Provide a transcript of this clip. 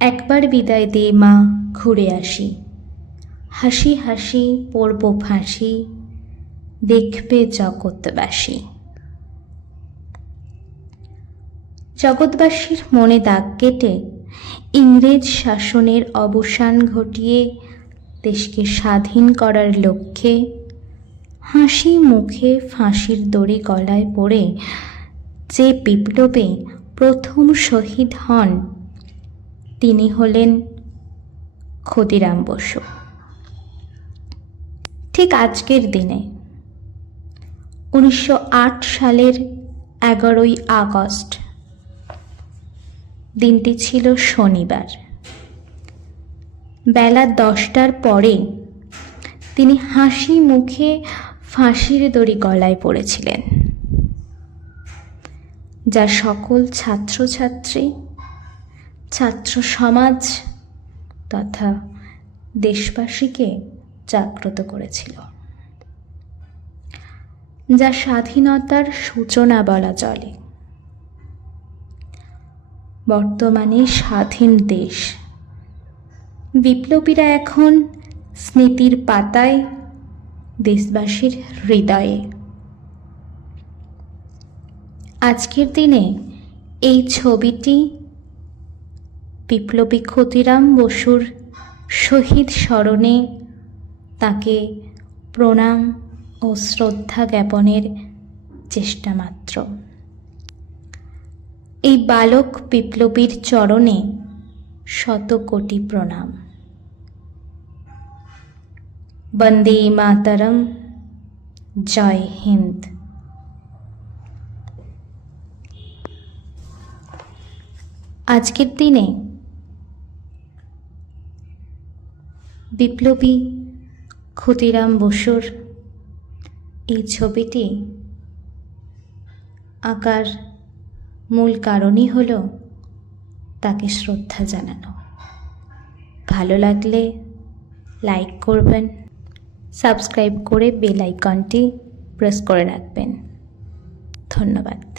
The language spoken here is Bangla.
একবার বিদায় দে মা, ঘুরে আসি, হাসি হাসি পড়ব ফাঁসি, দেখবে জগৎবাসী। জগৎবাসীর মনে দাগ কেটে ইংরেজ শাসনের অবসান ঘটিয়ে দেশকে স্বাধীন করার লক্ষ্যে হাসি মুখে ফাঁসির দড়ি গলায় পড়ে যে বিপ্লবে প্রথম শহীদ হন তিনি হলেন ক্ষুদিরাম বসু। ঠিক আজকের দিনে 1908 সালের 11ই আগস্ট, দিনটি ছিল শনিবার। বেলা 10টার পরে তিনি হাসি মুখে ফাঁসির দড়ি গলায় পড়েছিলেন, যা সকল ছাত্রছাত্রী, ছাত্র সমাজ তথা দেশবাসীকে জাগ্রত করেছিল, যা স্বাধীনতার সূচনা বলা চলে। বর্তমানে স্বাধীন দেশ, বিপ্লবীরা এখন স্মৃতির পাতায়, দেশবাসীর হৃদয়ে। আজকের দিনে এই ছবিটি বিপ্লবী ক্ষুদিরাম বসুর শহীদ স্মরণে তাকে প্রণাম ও শ্রদ্ধা জ্ঞাপনের চেষ্টা মাত্র। এই বালক বিপ্লবীর চরণে শত কোটি প্রণাম। বন্দে মাতরম, জয় হিন্দ। আজকের দিনে বিপ্লবী ক্ষুদিরাম বসুর এই ছবিটি আঁকার মূল কারণই হলো তাকে শ্রদ্ধা জানানো। ভালো লাগলে লাইক করবেন, সাবস্ক্রাইব করে বেল আইকনটি প্রেস করে রাখবেন। ধন্যবাদ।